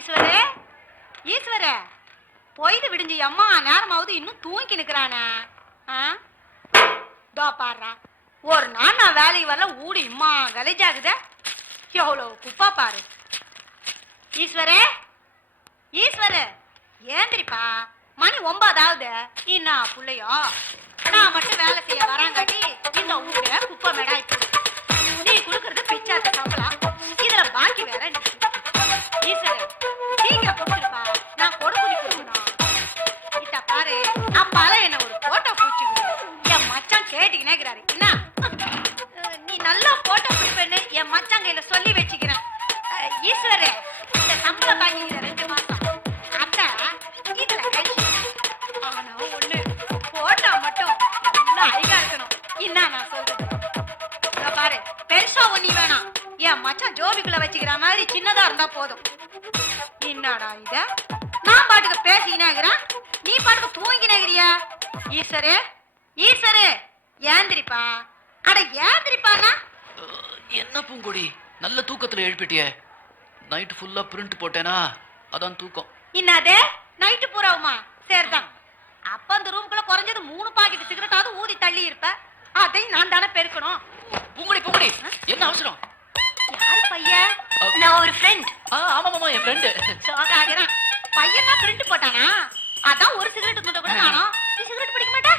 ஈஸ்வரே, ஈஸ்வரே, பொய்து விடிஞ்சு அம்மா நேரமாவது இன்னும் தூங்கி நிக்கிறானே. தோ பாடுறா, ஒரு நாள் நான் வேலைக்கு வரல, ஊடி இம்மா கலைஜாகுத. எவ்வளவு குப்பா பாரு. ஈஸ்வரே, ஈஸ்வரே, ஏந்திரிப்பா, மணி 9 ஆகுது. என்ன புள்ளையோ, நான் மட்டும் வேலை செய்ய வராங்காட்டி இந்த ஊட குப்பை மேடாய் போடு. நீ குடுக்கறது பிச்சாத்த சம்பளம், இதுல பாக்கி வேற. ஈஸ்வரே, சீக்கிரம் கொடுத்துருப்பா, நான் கொடுக்குறி கொடுக்கணும். இத பாரு, அப்பால என்ன ஒரு போட்டோ பிடிச்சு என் மச்சான் கேட்டுக்கினே இருக்கிறாரு. என்ன நீ நல்லா போட்டோ பிடிப்பேன்னு என் மச்சான் கையில சொல்லி வச்சுக்கிறேன். ஈஸ்வரே, இந்த சம்பளம் பாக்கிக்கிற 2 மாசம் அத்த இதுல கை. ஆனா ஒண்ணு, போட்டோ மட்டும் நல்லா அழகா இருக்கணும். என்ன நான் சொல்றது பாரு, பெருசா ஒண்ணி வேணாம். என் மச்சான் ஜோபிக்குள்ள வச்சுக்கிற மாதிரி சின்னதா இருந்தா போதும். என்னடா இத, நான் பாட்டுக்கு பேசிக்கினேங்கிறேன், நீ பாட்டுக்கு தூங்கினேங்கிறியா? ஈஸ்வரே, ஈஸ்வரே, ஏந்திரிப்பா. அட ஏந்திரிப்பானா? என்ன பூங்கொடி, நல்ல தூக்கத்துல எழுப்பிட்டிய. நைட் ஃபுல்லா பிரிண்ட் போட்டேனா, அதான் தூக்கம். என்னது நைட்டு பூராவுமா? சரிதான். அப்ப அந்த ரூம்குள்ள குறைஞ்சது 3 பாக்கெட் சிகரெட்டாவது ஊதி தள்ளி இருப்ப. அதை நான் தானே பெருக்கணும். பூங்கொடி, பூங்கொடி, என்ன அவசரம்? யாரு பையன்? நான் ஒரு ஃப்ரெண்ட். ஆமாமா, என் ஃப்ரெண்ட். சோகாகிறேன். பையனா பிரிண்ட் போட்டானா? அதான் ஒரு சிகரெட் மட்டும் கூட காணோம். நீ சிகரெட் பிடிக்க மாட்டே?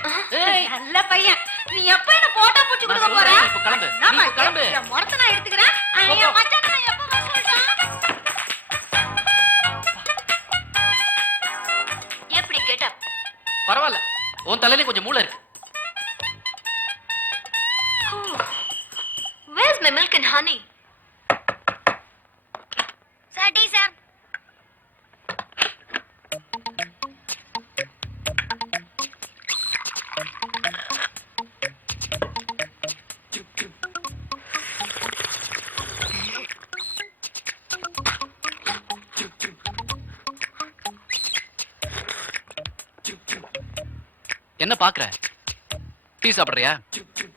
நல்ல பையன். நீ எப்ப என்ன போட்டோ புடிச்சு கொடுக்க போற? இப்ப கிளம்பு, நீ கிளம்பு. என் முறத்தை நான் எடுத்துக்கிறேன். என் மச்சான் நான் எப்ப வர சொல்றேன்? எப்படி கெட்டப்? பரவாயில்ல, உன் தலையில கொஞ்சம் மூளை இருக்கு. Where's my milk and honey? Sati sir. என்ன பாக்குற? டீ சாப்பிடுறியா?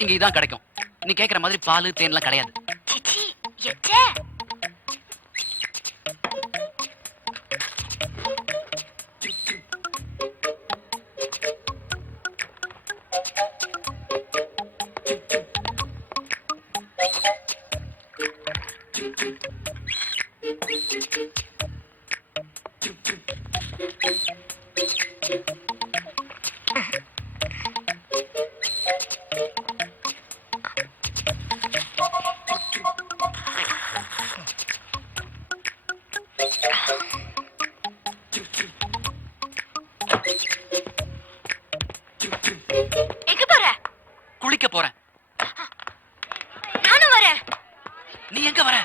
இங்க இதான் கிடைக்கும். நீ கேக்குற மாதிரி பால் தேன்லாம் கிடையாது. சிச்சி, எச்சே. எங்க போற? குளிக்க போறேன். நானும் வரேன். நீ எங்க வர?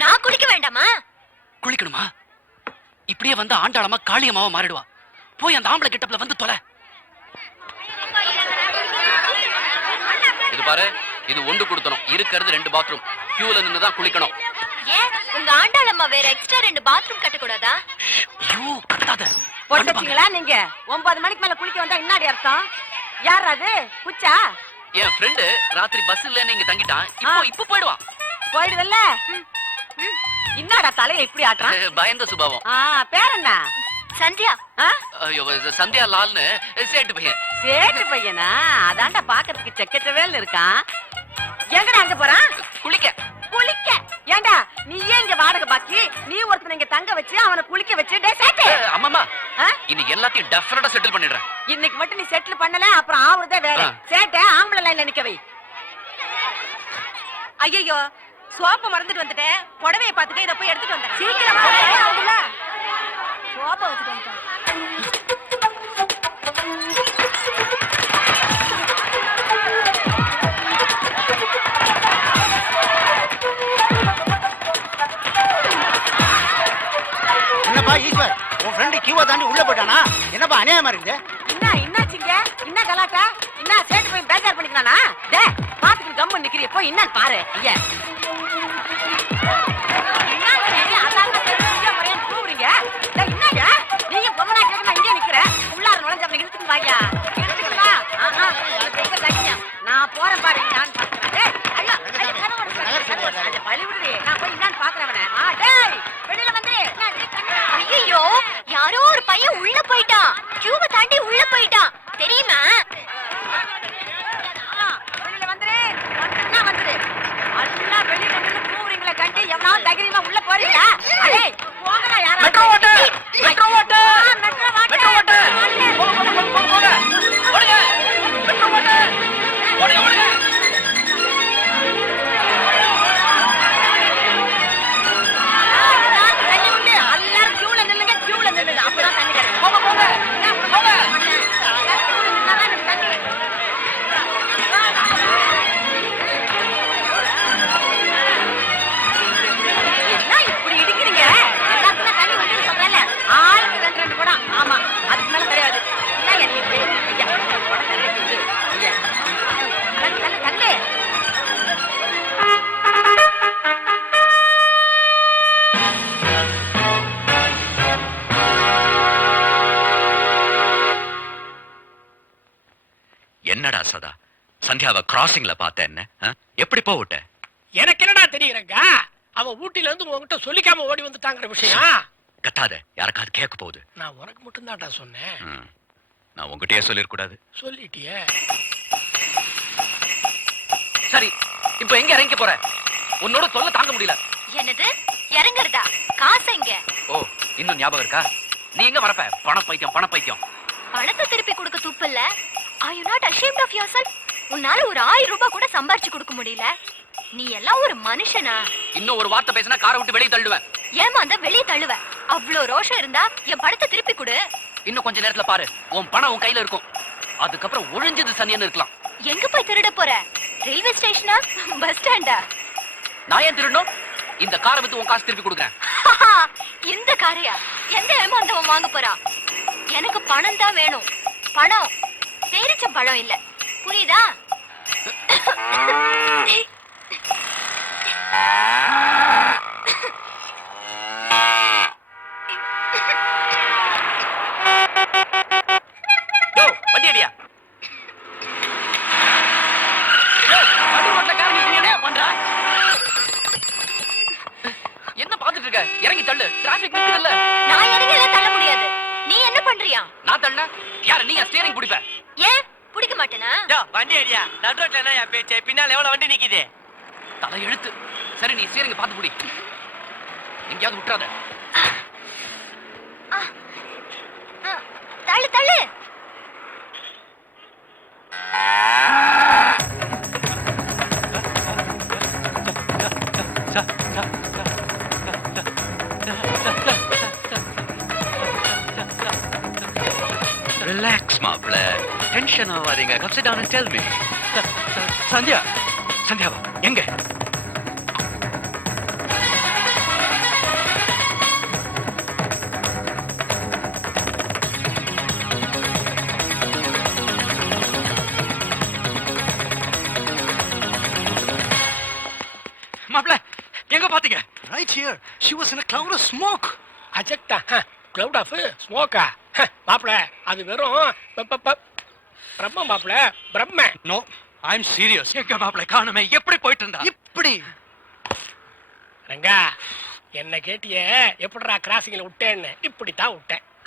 நான் குளிக்க வேண்டாமா? குளிக்கணுமா? இப்படியே வந்து ஆண்டாளமா காளியம்மாவா மாறிடுவா. போய் அந்த ஆம்பளை கிட்டப்ல வந்து தொலை. இது பாரு, இது ஒன்று கொடுத்தனும். இருக்கிறது 2 பாத்ரூம். கியூல நின்னு தான் குளிக்கணும். ஏன் உங்க ஆண்டாளம்மா வேற எக்ஸ்ட்ரா 2 பாத்ரூம் கட்ட கூடாதா? ஐயோ, கத்தாத. போட்டீங்களா நீங்க? 9 மணிக்கு மேல குளிக்க வந்தா என்னடி அர்த்தம்? யார் அது? குச்சா? என் ஃப்ரெண்ட் ராத்திரி பஸ் இல்லன்னு இங்க தங்கிட்டான். இப்போ போய்டுவான். போயிடுவல்ல? என்னடா தலையை இப்படி ஆட்றான்? பயந்த சுபாவம். பேர் என்ன? சந்தியா. ஐயோ, சந்தியா லால்னு சேட்டு பையன். சேட்டு பையனா? அதான்டா பாக்கிறதுக்கு செக்கச்சவேல்னு இருக்கான். எங்கடா அங்க போறான்? குளிக்க. குளிக்க? ஏண்டா நீ ஏன் இங்க வாடகை பாக்கி? நீ ஒருத்தனை இங்க தங்க வச்சு அவனை குளிக்க வச்சு சேட்டு. அம்மா, இன்னைக்கு எல்லாத்தையும் டெஃபினட்டா செட்டில் பண்ணிடுறேன். இன்னைக்கு மட்டும் நீ செட்டில் பண்ணல, அப்புறம் ஆவுறதே வேற. சேட்டை ஆம்பளை லைன்ல நிக்க வை. ஐயோ, சோப்பை மறந்துட்டு வந்துட்டேன். புடவையை பார்த்துட்டு இதை போய் எடுத்துட்டு வந்தேன். சீக்கிரமா சோப்பை வச்சுட்டு வந்துட்டேன். என்னப்பா ஈஸ்வர், உன் ஃப்ரெண்டு கியூவை தாண்டி உள்ள போயிட்டானா? என்னப்பா அநியாயமா இருக்குது? என்னாச்சுங்க? என்ன கலாட்டா? என்ன சேட்டு போய் பேஜார் பண்ணிக்கலானா? டே, பாத்துக்கு கம்மு நிக்கிறிய போய் என்னன்னு பாரு. ஐயா, நீங்க பொம்மனா கேட்க இங்கே நிக்கிற உள்ளார நுழைஞ்ச அப்படி இழுத்துக்கு வாங்க. நான் போறேன் பாரு. நான் பாக்குறேன். ஐயோ, பழி விடுறே. நான் போய் என்னன்னு பாக்குறேன். வெளியில வந்து சதா சந்தியாவை கிராசிங்ல பார்த்த என்ன எப்படி போவிட்ட? எனக்கு என்னடா தெரியுறங்கா, அவ ஊட்டில இருந்து உங்ககிட்ட சொல்லிக்காம ஓடி வந்துட்டாங்கிற விஷயம். கத்தாத, யாருக்காவது கேட்க போகுது. நான் உனக்கு மட்டும் தான்டா சொன்னேன். நான் உங்ககிட்டயே சொல்லிருக்கூடாது. சொல்லிட்டியே. சரி, இப்போ எங்க இறங்க போற? உன்னோட தொல்லை தாங்க முடியல. என்னது இறங்குறதா? காசு எங்க? ஓ, இன்னும் ஞாபகம் இருக்கா? நீ எங்க வரப்ப? பணப்பைத்தியம் பணப்பைத்தியம். பணத்தை திருப்பி கொடுக்க துப்பு இல்ல? Are you not ashamed of yourself? உன்னால ஒரு 1000 ரூபாய் கூட சம்பாரிச்சு கொடுக்க முடியல. நீ எல்லாம் ஒரு மனுஷனா? இன்னும் ஒரு வார்த்தை பேசினா காரை விட்டு வெளியே தள்ளுவேன். ஏமா அந்த வெளியே தள்ளுவ? அவ்ளோ ரோஷம் இருந்தா என் பணத்தை திருப்பி கொடு. இன்னும் கொஞ்ச நேரத்துல பாரு, உன் பணம் உன் கையில இருக்கும். அதுக்கப்புறம் ஒழிஞ்சது சனியன்னு இருக்கலாம். எங்க போய் திருட போற? ரயில்வே ஸ்டேஷனா, பஸ் ஸ்டாண்டா? நான் ஏன் திருடணும்? இந்த காரை வித்து உன் காசு திருப்பி கொடுக்குறேன். இந்த காரையா? எந்த ஏமாந்தவன் வாங்க போறா? எனக்கு பணம் தான் வேணும். பணம், பேரிச்சம் பழம் இல்ல, புரியுதா? வண்டி அடியா. என்ன பாத்துட்டு இருக்க? இறங்கி தள்ளு, டிராபிக் நிக்குதுல்ல. நான் இறங்கல, தள்ள முடியாது. நீ என்ன பண்றியா? நான் தள்ளன? யார நீ ஸ்டீரிங் பிடிப்ப? ஏன் பிடிக்க மாட்டேனா? வண்டி அடியா. நடுரோட்ல என்ன என் பேச்சு? பின்னால எவ்வளவு வண்டி நிக்குது? தலை எழுத்து. சரி, நீ ஸ்டீரிங் பாத்து பிடி. எங்கயாவது விட்டுறாத. தள்ளு தள்ளு. ரிலாக்ஸ் மாப்ள, டென்ஷன் ஆகாதீங்க. Come sit down and tell me. Sandhya, சந்தியாவா எங்க? மாப்ள, எங்க பாத்தீங்க? Right here. She was in a cloud of smoke. அஜெக்டா, கிளவுட் ஆஃப் ஸ்மோக்கா? மாப்பிள, அது வெறும் பிரம்ம மாப்பிள, பிரம்ம. No, I'm serious. எங்க மாப்ள காணுமே? எப்படி போயிட்டு இருந்தா? இப்படி ரங்கா, என்ன கேட்டியே எப்படிடா கிராசிங்ல விட்டேன்னு? இப்படித்தான் விட்டேன்.